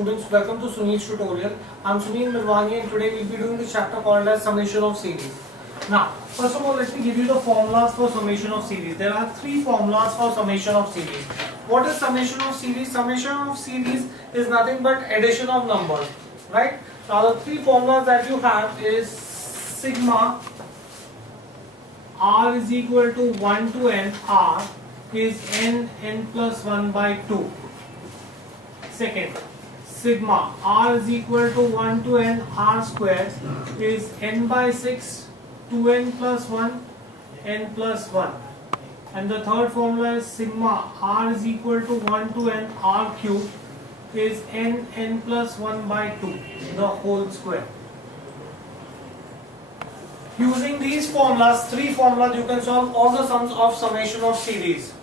Students, welcome to Sunil's tutorial. I'm Sunil Mirwani and today we'll be doing the chapter called as summation of series. Now, first of all, let me give you the formulas for summation of series. There are three formulas for summation of series. What is summation of series? Summation of series is nothing but addition of numbers, right? Now, the three formulas that you have is sigma r is equal to 1 to n r is n plus 1 by 2. Second, sigma r is equal to 1 to n r square is n by 6 2n plus 1 n plus 1. And the third formula is sigma r is equal to 1 to n r cube is n plus 1 by 2 the whole square. Using these formulas, three formulas, you can solve all the sums of summation of series.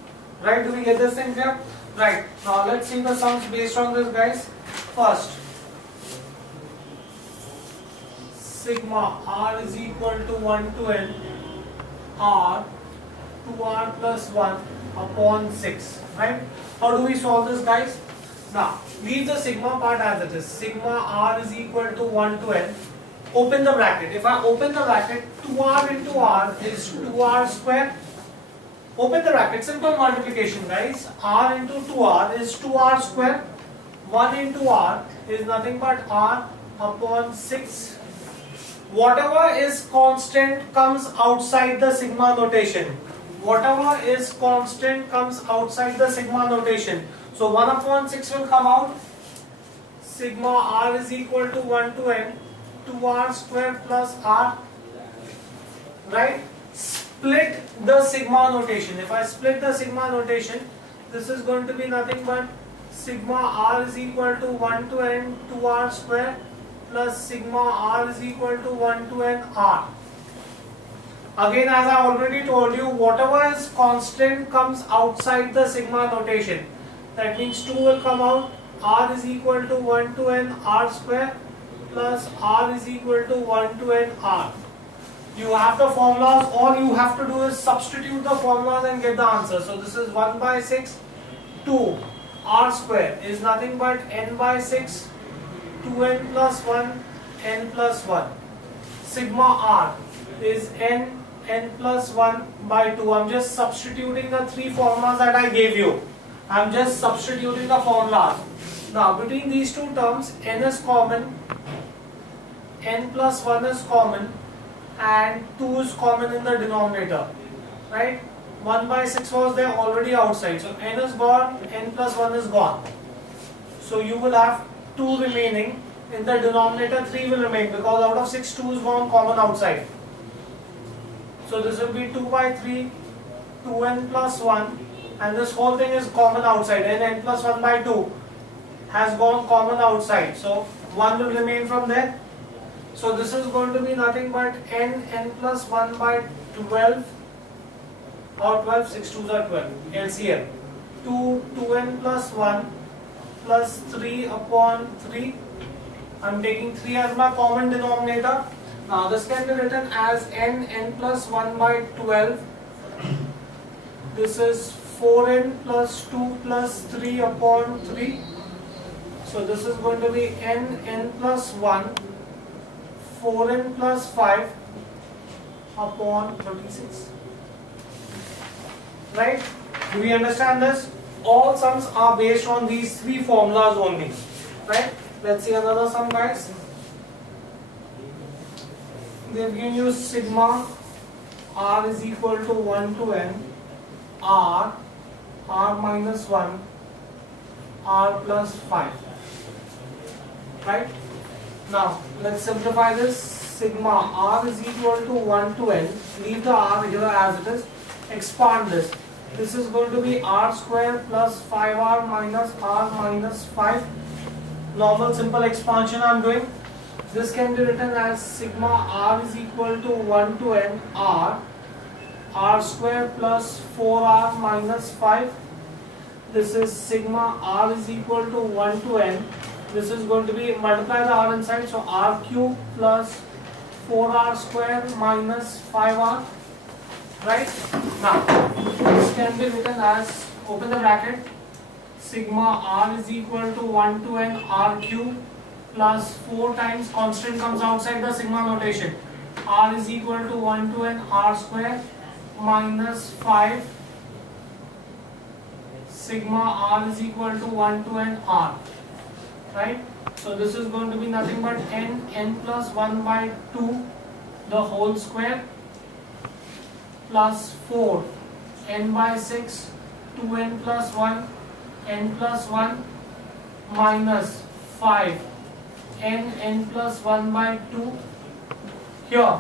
Right? Do we get this thing here? Right. Now let's see the sums based on this, guys. First, sigma r is equal to 1 to n r 2r plus 1 upon 6. Right? How do we solve this, guys? Now, leave the sigma part as it is. Sigma r is equal to 1 to n. Open the bracket. If I open the bracket, 2r into r is 2r square. Open the bracket. Simple multiplication, guys. R into 2r is 2r square. 1 into r is nothing but r upon 6. Whatever is constant comes outside the sigma notation. Whatever is constant comes outside the sigma notation. So 1 upon 6 will come out. Sigma r is equal to 1 to n 2r square plus r. Right? Split the sigma notation. If I split the sigma notation, this is going to be nothing but sigma r is equal to 1 to n 2r square plus sigma r is equal to 1 to n r. Again, as I already told you, whatever is constant comes outside the sigma notation. That means 2 will come out. R is equal to 1 to n r square plus r is equal to 1 to n r. You have the formulas. All you have to do is substitute the formulas and get the answer. So this is 1 by 6, 2 r square is nothing but n by 6, 2n plus 1, n plus 1. Sigma r is n plus 1 by 2. I'm just substituting the three formulas that I gave you. I'm just substituting the formulas. Now between these two terms, n is common, n plus 1 is common, and 2 is common in the denominator. Right? 1 by 6 was there already outside. So n is gone, n plus 1 is gone. So you will have 2 remaining. In the denominator 3 will remain because out of 6 2 is gone common outside. So this will be 2 by 3, 2n plus 1, and this whole thing is common outside. N plus 1 by 2 has gone common outside. So 1 will remain from there. So this is going to be nothing but n plus 1 by 12 or 12, 6 2s are 12, LCM. 2n plus 1 plus 3 upon 3. I'm taking 3 as my common denominator. Now this can be written as n plus 1 by 12. This is 4n plus 2 plus 3 upon 3. So this is going to be n plus 1, 4n plus 5 upon 36. Right? Do we understand this? All sums are based on these three formulas only. Right? Let's see another sum, guys. They've given you sigma r is equal to 1 to n r minus 1 r plus 5. Right? Now let's simplify this. Sigma r is equal to 1 to n. Leave the r here as it is. Expand this. This is going to be r square plus 5r minus r minus 5. Normal simple expansion I am doing. This can be written as sigma r is equal to 1 to n r square plus 4r minus 5. This is sigma r is equal to 1 to n. This is going to be multiply the r inside, so r cube plus 4r square minus 5r. Right? Now, this can be written as, open the bracket, sigma r is equal to 1 to n r cube plus 4 times constant comes outside the sigma notation. R is equal to 1 to n r square minus 5 sigma r is equal to 1 to n r, right? So this is going to be nothing but n plus 1 by 2 the whole square plus 4 n by 6 2n plus 1 n plus 1 minus 5 n plus 1 by 2. Here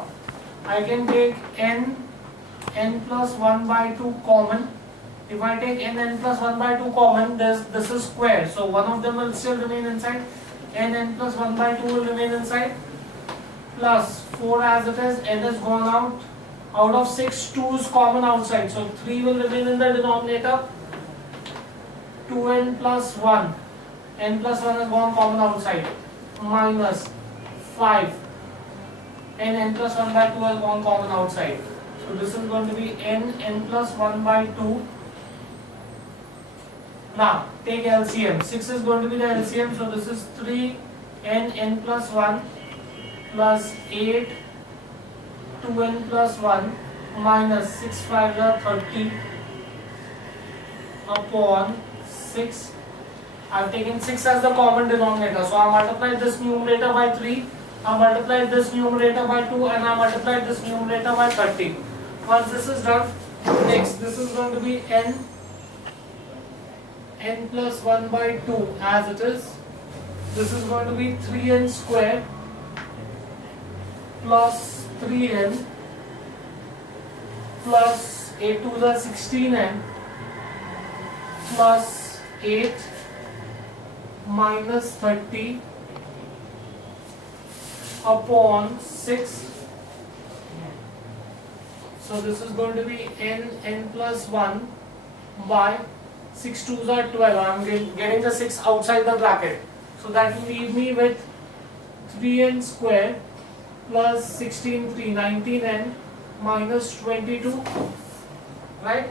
I can take n plus 1 by 2 common. If I take n plus 1 by 2 common, this is square, so one of them will still remain inside. n plus 1 by 2 will remain inside, plus 4 as it is, n is gone out. Out of 6, 2 is common outside, so 3 will remain in the denominator. 2n plus 1, n plus 1 is gone common outside, minus 5, n plus 1 by 2 has gone common outside. So this is going to be n plus 1 by 2. Now take LCM. 6 is going to be the LCM, so this is 3n plus 1 plus 8 2n plus 1 minus 6 5 are 30 upon 6. I have taken 6 as the common denominator, so I multiplied this numerator by 3, I multiplied this numerator by 2, and I multiplied this numerator by 30. Once this is done, next this is going to be n plus 1 by 2 as it is. This is going to be 3n square plus 3n plus 8 to the 16n plus 8 minus 30 upon 6. So this is going to be n plus 1 by 6 2s are 12. I am getting the 6 outside the bracket. So that will leave me with 3n square plus 16 3 19n minus 22, right?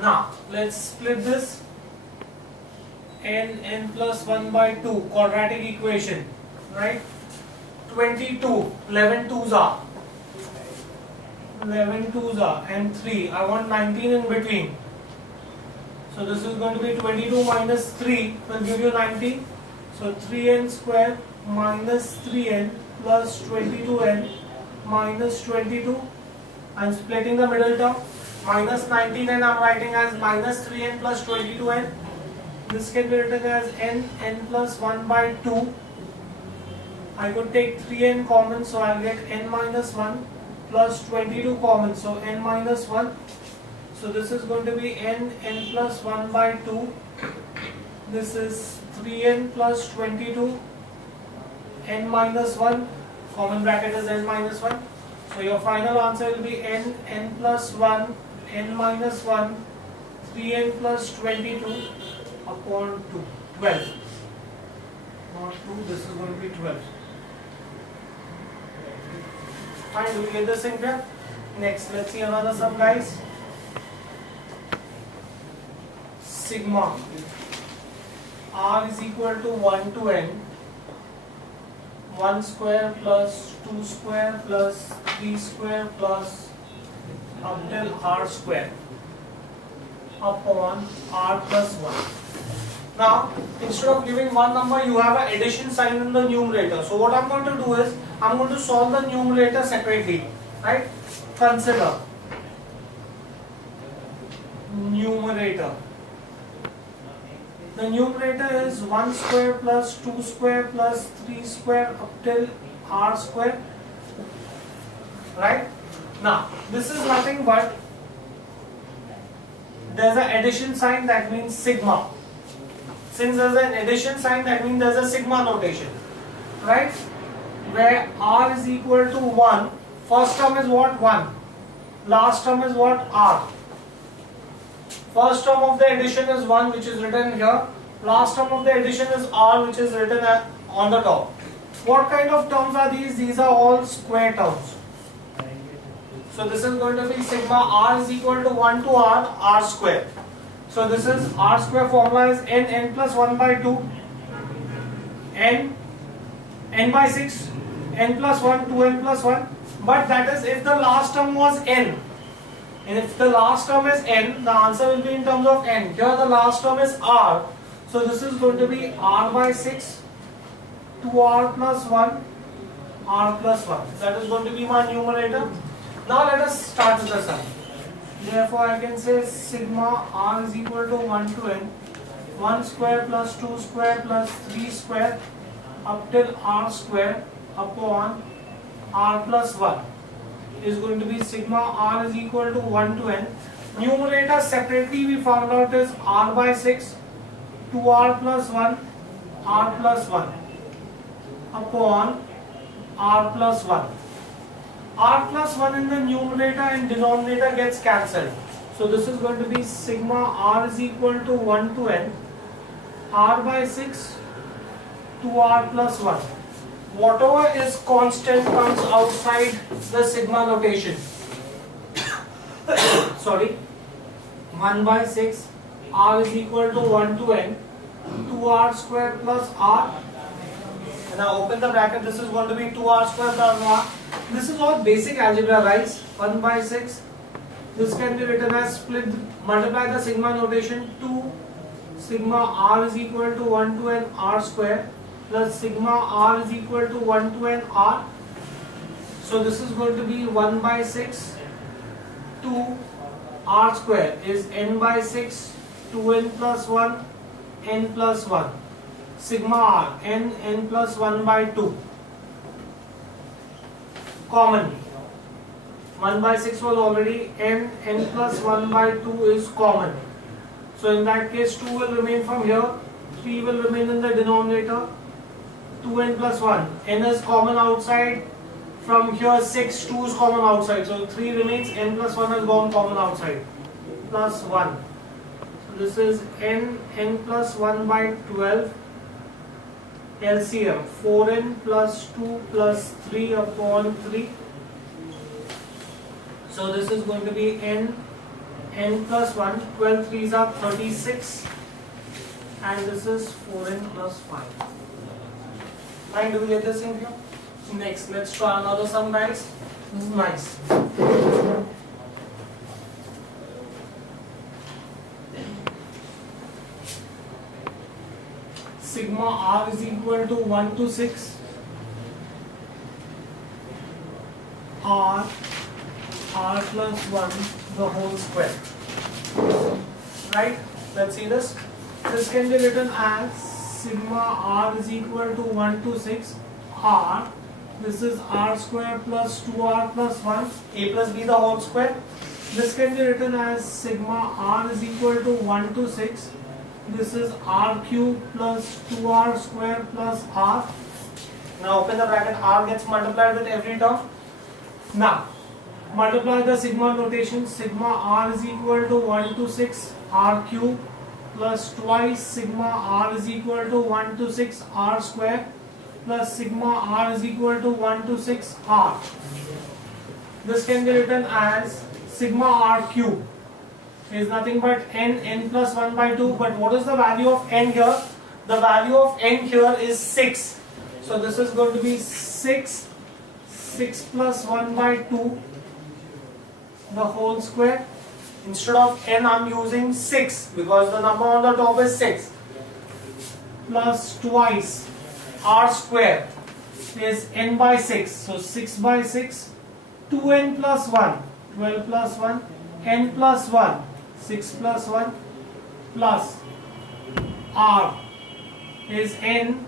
Now let's split this. n plus 1 by 2 quadratic equation, right? 22, 11 2s are 11 2s are and 3. I want 19 in between. So this is going to be 22 minus 3 will give you 19. So 3n square minus 3n plus 22n minus 22. I am splitting the middle term. Minus 19n I am writing as minus 3n plus 22n. This can be written as n plus 1 by 2. I could take 3n common, so I will get n minus 1 plus 22 common, so n minus 1. So this is going to be n plus 1 by 2. This is 3n plus 22, n minus 1, common bracket is n minus 1. So your final answer will be n plus 1, n minus 1, 3n plus 22 upon 2, 12. Not 2, this is going to be 12. Fine, do we get this in here? Next, let's see another sum, guys. Sigma r is equal to 1 to n 1 square plus 2 square plus 3 square plus up till r square upon r plus 1. Now instead of giving one number, you have an addition sign in the numerator. So what I'm going to do is I'm going to solve the numerator separately, right? Consider numerator. The numerator is 1 square plus 2 square plus 3 square up till r square, right? Now this is nothing but there's an addition sign, that means sigma. Since there's an addition sign, that means there's a sigma notation, right? Where r is equal to 1, first term is what? 1. Last term is what? R. First term of the addition is 1, which is written here. Last term of the addition is r, which is written on the top. What kind of terms are these? These are all square terms. So this is going to be sigma r is equal to 1 to r, r square. So this is r square formula is n plus 1 by 2, n by 6, n plus 1, 2n plus 1. But that is if the last term was n. And if the last term is n, the answer will be in terms of n. Here the last term is r. So this is going to be r by 6, 2r plus 1, r plus 1. That is going to be my numerator. Now let us start with the sum. Therefore I can say sigma r is equal to 1 to n, 1 square plus 2 square plus 3 square up till r square upon r plus 1 is going to be sigma r is equal to 1 to n. Numerator separately we found out is r by 6, 2r plus 1, r plus 1 upon r plus 1. R plus 1 in the numerator and denominator gets cancelled. So this is going to be sigma r is equal to 1 to n, r by 6, 2r plus 1. Whatever is constant comes outside the sigma notation. Sorry. 1 by 6, r is equal to 1 to n, 2r square plus r. And now open the bracket, this is going to be 2r square plus r. This is all basic algebra, guys. 1 by 6. This can be written as split, multiply the sigma notation. 2 sigma r is equal to 1 to n r square plus sigma r is equal to 1 to n r. So this is going to be 1 by 6, 2 r square is n by 6, 2n plus 1, n plus 1. Sigma r, n plus 1 by 2. Common. 1 by 6 was already n plus 1 by 2 is common. So in that case 2 will remain from here, 3 will remain in the denominator, 2n plus 1. n is common outside, from here 6, 2 is common outside. So 3 remains, n plus 1 has gone common outside, plus 1. So this is n plus 1 by 12. LCM 4n plus 2 plus 3 upon 3. So this is going to be n plus 1. 12 3s are 36. And this is 4n plus 5. Fine, do we get this in here? Next, let's try another sum, guys. This is nice. Sigma r is equal to 1 to 6 r plus 1 the whole square. Right? Let's see this. This can be written as sigma r is equal to 1 to 6 r. This is r square plus 2r plus 1 a plus b the whole square. This can be written as sigma r is equal to 1 to 6. This is r cube plus 2r square plus r. Now open the bracket, r gets multiplied with every term. Now multiply the sigma notation. Sigma r is equal to 1 to 6 r cube plus twice sigma r is equal to 1 to 6 r square plus sigma r is equal to 1 to 6 r. This can be written as sigma r cube is nothing but n plus 1 by 2. But what is the value of n here? The value of n here is 6. So this is going to be 6 plus 1 by 2 the whole square. Instead of n I am using 6 because the number on the top is 6 plus twice r square is n by 6. So 6 by 6, 2n plus 1, 12 plus 1, n plus 1, 6 plus 1 plus r is n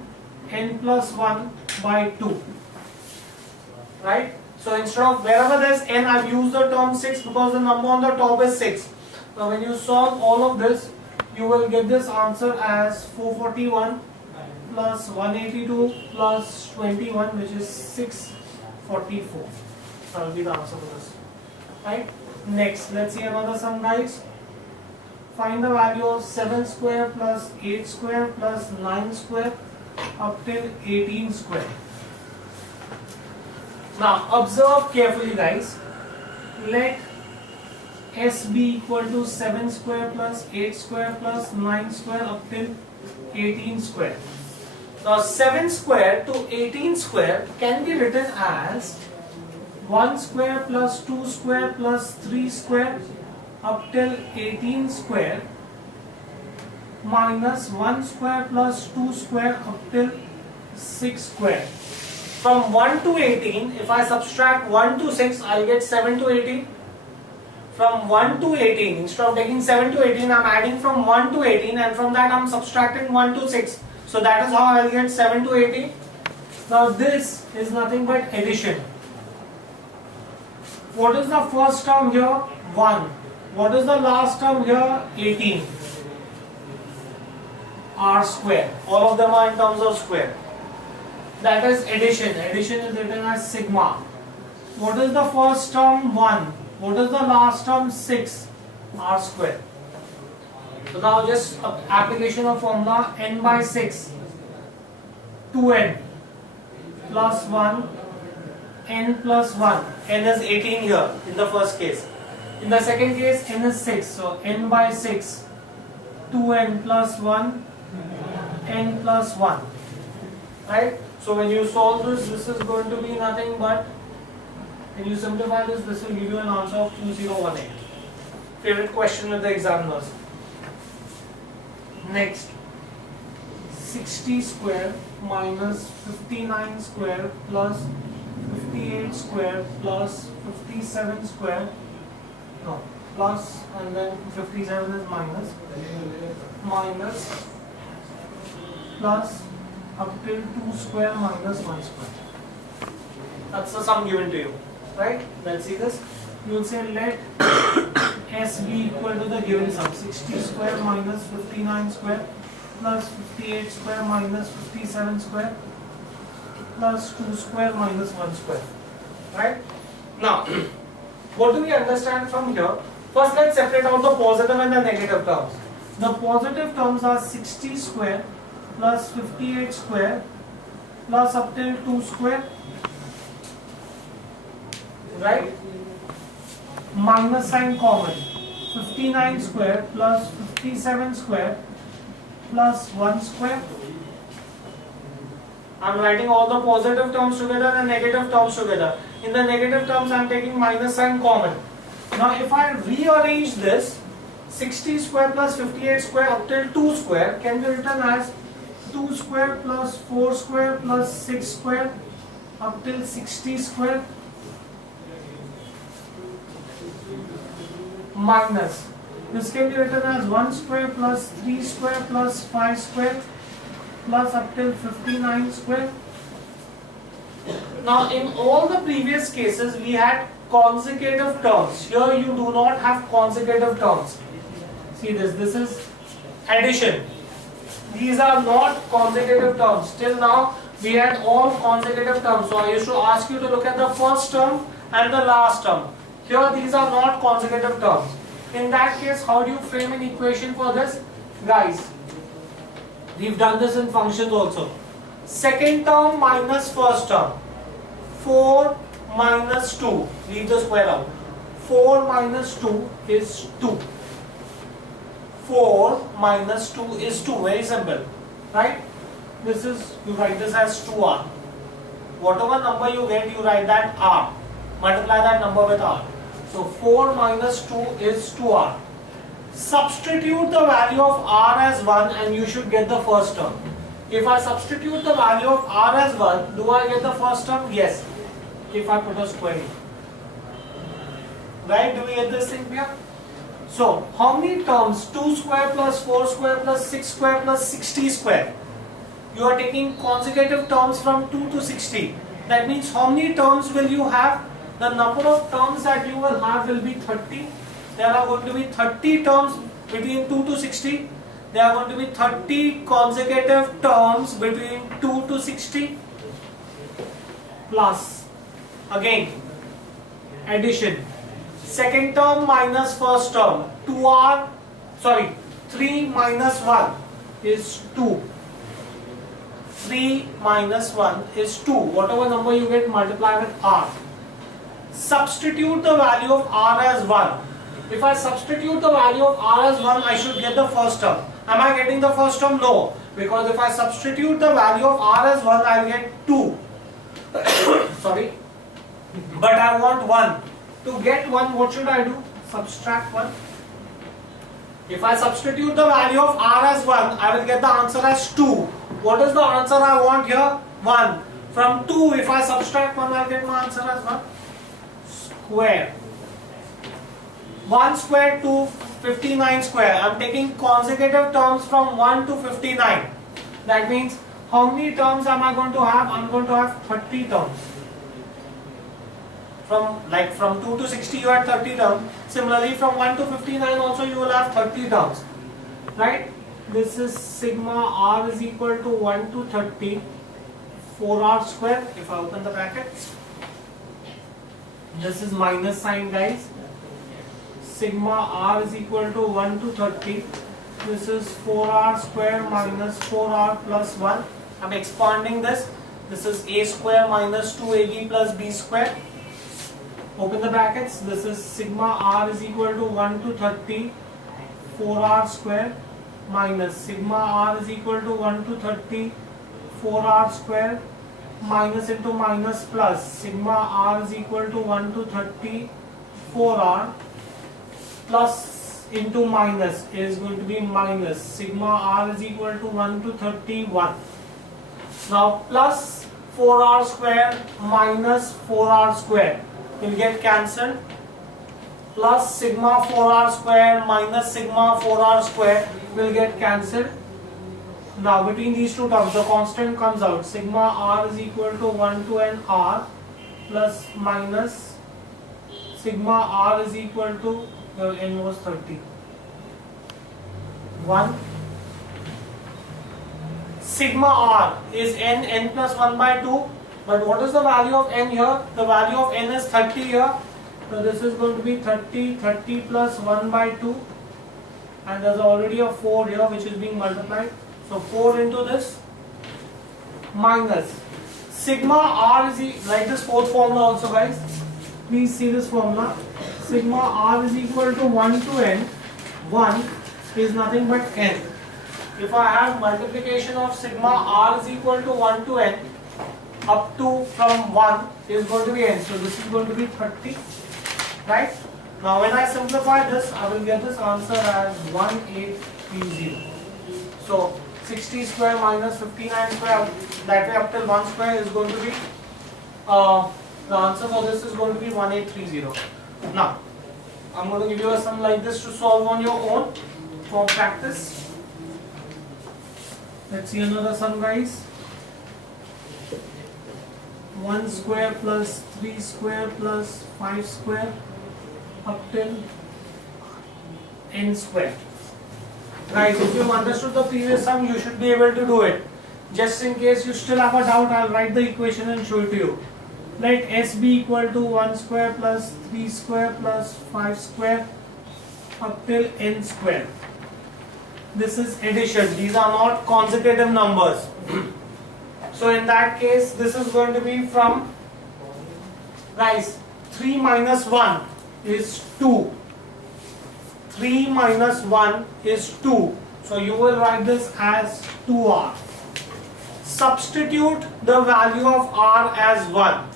plus 1 by 2. Right? So instead of wherever there is n, I have used the term 6 because the number on the top is 6. Now when you solve all of this, you will get this answer as 441 plus 182 plus 21, which is 644. That will be the answer for this. Right? Next, let's see another sum, guys. Find the value of 7 square plus 8 square plus 9 square up till 18 square. Now observe carefully, guys. Let S be equal to 7 square plus 8 square plus 9 square up till 18 square. Now 7 square to 18 square can be written as 1 square plus 2 square plus 3 square up till 18 square minus 1 square plus 2 square up till 6 square. From 1 to 18, if I subtract 1 to 6, I'll get 7 to 18. From 1 to 18, instead of taking 7 to 18, I'm adding from 1 to 18, and from that I'm subtracting 1 to 6. So that is how I'll get 7 to 18. Now this is nothing but addition. What is the first term here? 1. What is the last term here? 18. R square. All of them are in terms of square. That is addition. Addition is written as sigma. What is the first term? 1. What is the last term? 6. R square. So now just application of formula n by 6. 2n plus 1 n plus 1. N is 18 here in the first case. In the second case n is 6. So n by 6. 2n plus 1 n plus 1. Right? So when you solve this, this is going to be nothing but, when you simplify this, this will give you an answer of 2018. Favorite question with the examiners. Next, 60 square minus 59 square plus 58 square plus 57 square, no, plus, and then 57 is minus, minus, plus, up till 2 square minus 1 square. That's the sum given to you, right? Let's see this. You will say let S be equal to the given sum, 60 square minus 59 square plus 58 square minus 57 square plus 2 square minus 1 square, right? Now, what do we understand from here? First, let's separate out the positive and the negative terms. The positive terms are 60 square plus 58 square plus up till 2 square, right? Minus sign common. 59 square plus 57 square plus 1 square. I'm writing all the positive terms together and negative terms together. In the negative terms, I'm taking minus sign common. Now, if I rearrange this, 60 square plus 58 square up till 2 square can be written as 2 square plus 4 square plus 6 square up till 60 square minus, this can be written as 1 square plus 3 square plus 5 square plus up till 59 square. Now in all the previous cases we had consecutive terms. Here you do not have consecutive terms. See this is addition. These are not consecutive terms. Till now we had all consecutive terms. So I used to ask you to look at the first term and the last term. Here these are not consecutive terms. In that case, how do you frame an equation for this? Guys, we've done this in functions also. Second term minus first term. 4 minus 2. Leave the square out. 4 minus 2 is 2. 4 minus 2 is 2. Very simple. Right? This is, you write this as 2r. Whatever number you get, you write that r. Multiply that number with r. So 4 minus 2 is 2r. Substitute the value of r as 1 and you should get the first term. If I substitute the value of r as 1, do I get the first term? Yes. If I put a square in. Right? Do we get this thing here? So, how many terms? 2 square plus 4 square plus 6 square plus 60 square. You are taking consecutive terms from 2 to 60. That means how many terms will you have? The number of terms that you will have will be 30. There are going to be 30 terms between 2 to 60. There are going to be 30 consecutive terms between 2 to 60. Plus, again, addition. Second term minus first term. 3 minus 1 is 2. 3 minus 1 is 2. Whatever number you get, multiply with r. Substitute the value of r as 1. If I substitute the value of r as 1, I should get the first term. Am I getting the first term? No. Because if I substitute the value of r as 1, I will get 2. Sorry. But I want 1. To get 1, what should I do? Subtract 1. If I substitute the value of r as 1, I will get the answer as 2. What is the answer I want here? 1. From 2, if I subtract 1, I will get my answer as 1. Square. 1 square to 59 square. I am taking consecutive terms from 1 to 59. That means how many terms am I going to have? I am going to have 30 terms. From 2 to 60 you have 30 terms. Similarly from 1 to 59 also you will have 30 terms. Right? This is sigma r is equal to 1 to 30 4r square. If I open the brackets, this is minus sign, guys. Sigma r is equal to 1 to 30. This is 4r square minus 4r plus 1. I am expanding this. This is a square minus 2ab plus b square. Open the brackets. This is sigma r is equal to 1 to 30 4r square minus sigma r is equal to 1 to 30 4r square minus into minus plus sigma r is equal to 1 to 30 4r plus into minus is going to be minus sigma r is equal to 1 to 31. Now plus 4r square minus 4r square will get cancelled, plus sigma 4r square minus sigma 4r square will get cancelled. Now between these two terms the constant comes out. Sigma r is equal to 1 to n r plus minus sigma r is equal to n was 30. 1 sigma r is n plus 1 by 2. But what is the value of n here? The value of n is 30 here. So this is going to be 30 plus 1 by 2. And there's already a 4 here which is being multiplied. So 4 into this minus sigma r is like this fourth formula also, guys. Please see this formula. Sigma r is equal to 1 to n. 1 is nothing but n. If I have multiplication of sigma r is equal to 1 to n, up to from 1 is going to be n. So this is going to be 30. Right? Now when I simplify this, I will get this answer as 1830. So 60 square minus 59 square, that way up till 1 square is going to be, the answer for this is going to be 1830. Now, I'm going to give you a sum like this to solve on your own for practice. Let's see another sum, guys. 1 square plus 3 square plus 5 square up till n square. Guys, if you have understood the previous sum, you should be able to do it. Just in case you still have a doubt, I'll write the equation and show it to you. Let S be equal to 1 square plus 3 square plus 5 square up till n square. This is addition. These are not consecutive numbers. So in that case, this is going to be from, guys, 3 minus 1 is 2. 3 minus 1 is 2. So you will write this as 2r. Substitute the value of r as 1.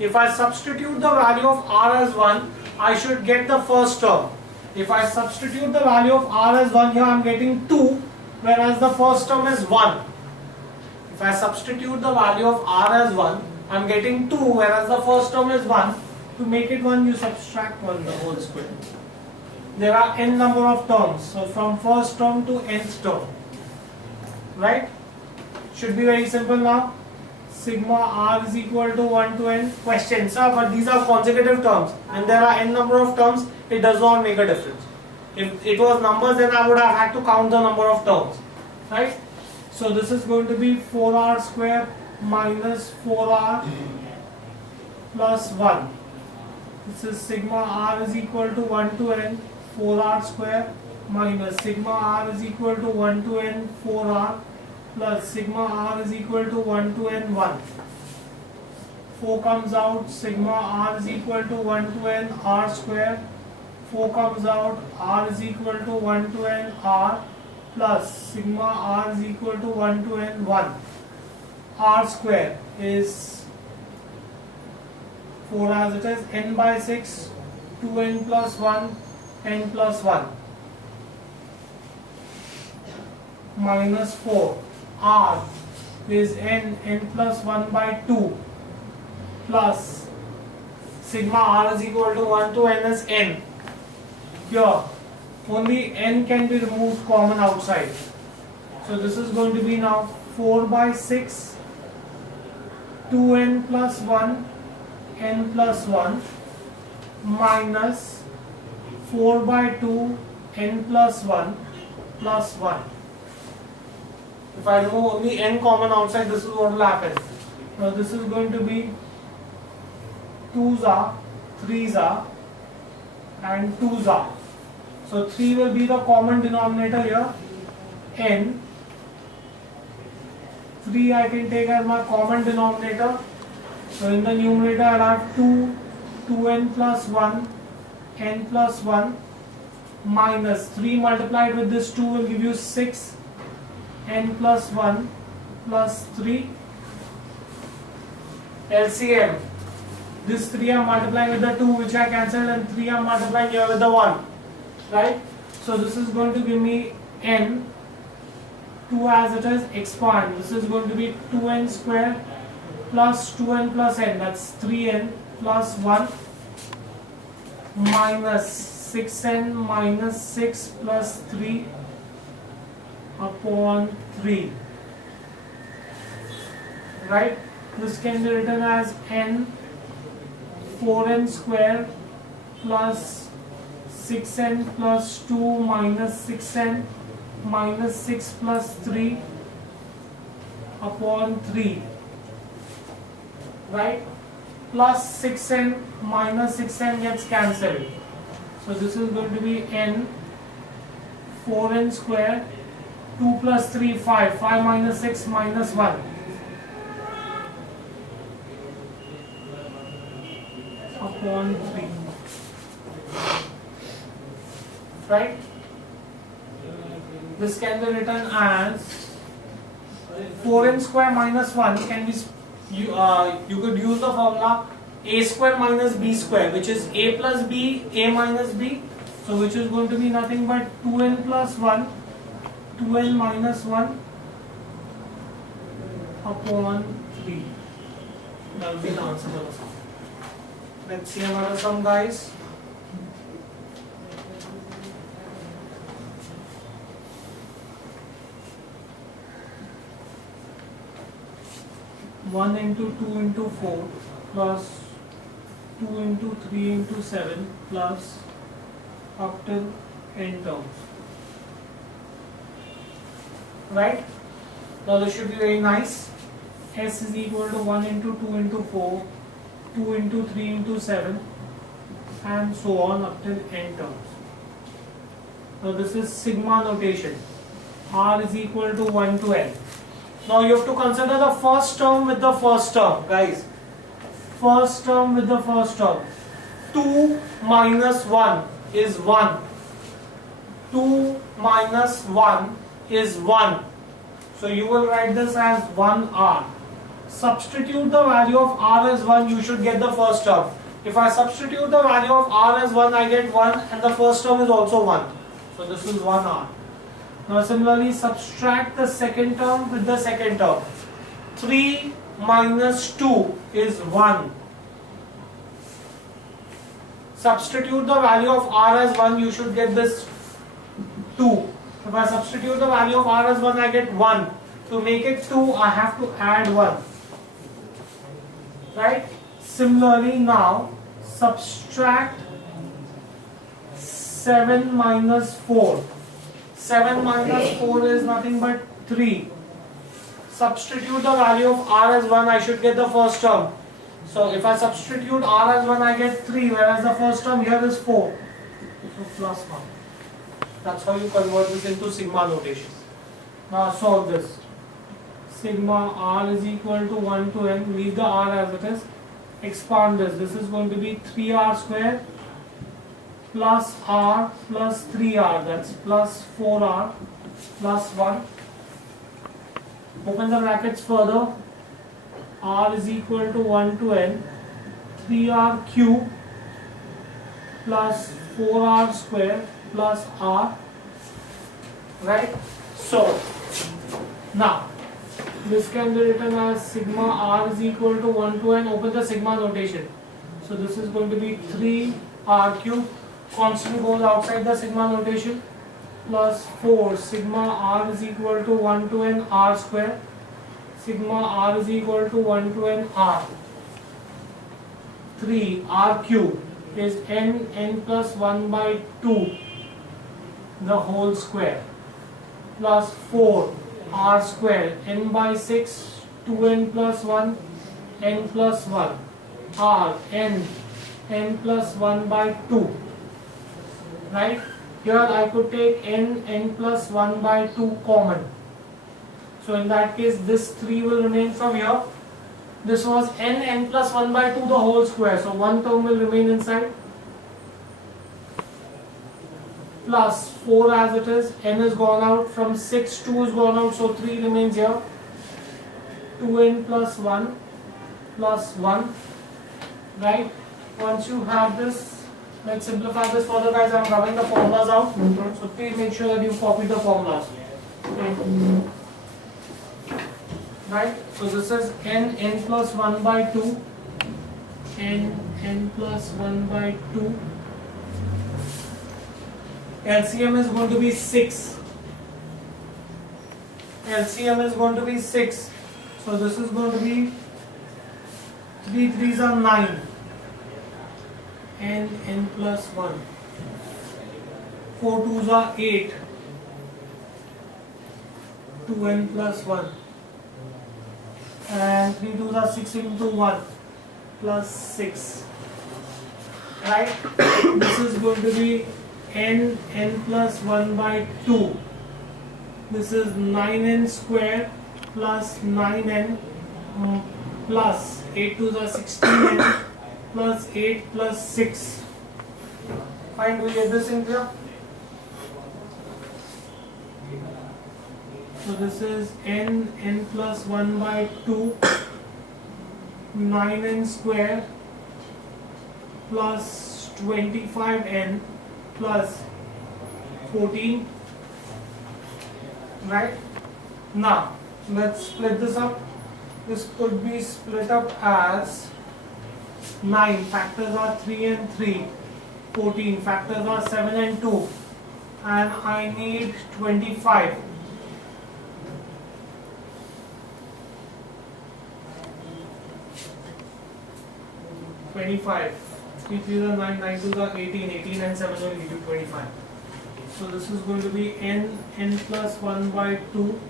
If I substitute the value of r as 1, I should get the first term. If I substitute the value of r as 1 here, I am getting 2, whereas the first term is 1. If I substitute the value of r as 1, I am getting 2, whereas the first term is 1. To make it 1, you subtract 1, the whole square. There are n number of terms, so from first term to nth term. Right? Should be very simple now. Sigma r is equal to 1 to n. Question, sir, but these are consecutive terms. And there are n number of terms, it does not make a difference. If it was numbers, then I would have had to count the number of terms. Right? So this is going to be 4r square minus 4r plus 1. This is sigma r is equal to 1 to n 4r square minus sigma r is equal to 1 to n 4r plus sigma r is equal to 1 to n 1. 4 comes out, sigma r is equal to 1 to n r square, 4 comes out, r is equal to 1 to n r plus sigma r is equal to 1 to n 1. R square is 4 as it is, n by 6, 2n plus 1, n plus 1 minus 4. R is n plus 1 by 2 plus sigma r is equal to 1 to n is n. Here only n can be removed common outside. So this is going to be now 4 by 6, 2n plus 1, n plus 1 minus 4 by 2, n plus 1 plus 1. If I remove only n common outside, this is what will happen. Now this is going to be 2s are, 3s are, and 2s are. So 3 will be the common denominator here, n. 3 I can take as my common denominator. So in the numerator I will have 2, 2n plus 1, n plus 1 minus 3 multiplied with this 2 will give you 6, n plus 1 plus 3. LCM. This 3 I am multiplying with the 2 which I cancelled, and 3 I am multiplying here with the 1. Right? So this is going to give me n, 2 as it is, expand. This is going to be 2n square plus 2n plus n, that's 3n plus 1 minus 6n minus 6 plus 3 upon 3. Right? This can be written as n 4n square plus 6n plus 2 minus 6n minus 6 plus 3 upon 3. Right? Plus 6n minus 6n gets cancelled. So this is going to be n 4n square, 2 plus 3, 5, 5 minus 6 minus 1 upon 3. Right? This can be written as 4n square minus 1 can be, you could use the formula a square minus b square, which is a plus b, a minus b. So which is going to be nothing but 2n plus 1, 2n minus 1 upon 3. That will be the answer for the sum. Let's see another sum, guys. One into 2 into 4 plus 2 into 3 into 7 plus up till n terms. Right? Now this should be very nice. S is equal to 1 into 2 into 4, 2 into 3 into 7, and so on up till n terms. Now this is sigma notation. R is equal to 1 to n. Now you have to consider the first term with the first term, guys. First term with the first term. 2 minus 1 is 1. 2 minus 1 is 1. So you will write this as 1r. Substitute the value of r as 1, you should get the first term. If I substitute the value of r as 1, I get 1, and the first term is also 1. So this is 1r. Now similarly subtract the second term with the second term. 3 minus 2 is 1. Substitute the value of r as 1, you should get this 2. If I substitute the value of r as 1, I get 1. To make it 2, I have to add 1. Right? Similarly now, subtract 7 minus 4. 7 minus 4 is nothing but 3. Substitute the value of r as 1, I should get the first term. So if I substitute r as 1, I get 3, whereas the first term here is 4. So plus 1. That's how you convert this into sigma notation. Now solve this. Sigma r is equal to 1 to n. Leave the r as it is. Expand this. This is going to be 3r square plus r plus 3r, that's plus 4r plus 1. Open the brackets further. R is equal to 1 to n 3r cube plus 4r square plus r, right? So now this can be written as sigma r is equal to 1 to n. Open the sigma notation. So this is going to be 3r cube, constant goes outside the sigma notation, plus 4 sigma r is equal to 1 to n r square. Sigma r is equal to 1 to n r. 3 r cube is n plus 1 by 2 the whole square, plus 4 r square n by 6 2n plus 1 n plus 1 r n plus 1 by 2, right? Here I could take n plus 1 by 2 common. So in that case this 3 will remain from here. This was n plus 1 by 2 the whole square. So one term will remain inside. Plus 4 as it is. N is gone out. From 6, 2 is gone out. So 3 remains here. 2n plus 1 plus 1. Right? Once you have this, let's simplify this further, guys. I'm rubbing the formulas out. So please make sure that you copy the formulas. Okay. Right? So this is n plus 1 by 2, n plus 1 by 2. LCM is going to be 6. LCM is going to be 6. So this is going to be 3 3s are 9. n plus 1. 4 2s are 8. 2n plus 1. And 3 2s are 6 into 1 plus 6. Right? This is going to be n plus 1 by 2. This is 9n square plus 9n plus 8 2s are 16n plus 8 plus 6. Fine, do we get this in here? So this is n plus 1 by 2, 9n square plus 25n plus 14. Right? Now, let's split this up. This could be split up as 9 factors are 3 and 3, 14 factors are 7 and 2, and I need 25. 25. 3 3s are 9, 9 2s are 18, 18 and 7 will give you 25. So this is going to be n plus 1 by 2,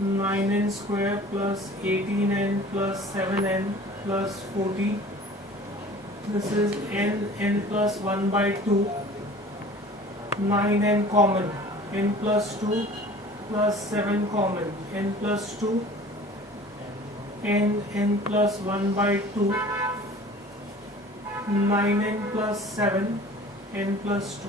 9n square plus 18n plus 7n plus 40. This is n plus 1 by 2, 9n common, n plus 2 plus 7 common, n plus 2, n plus 1 by 2, 9n plus 7, n plus 2.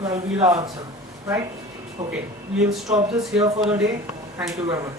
That will be the answer, right? Okay, we will stop this here for the day. Thank you very much.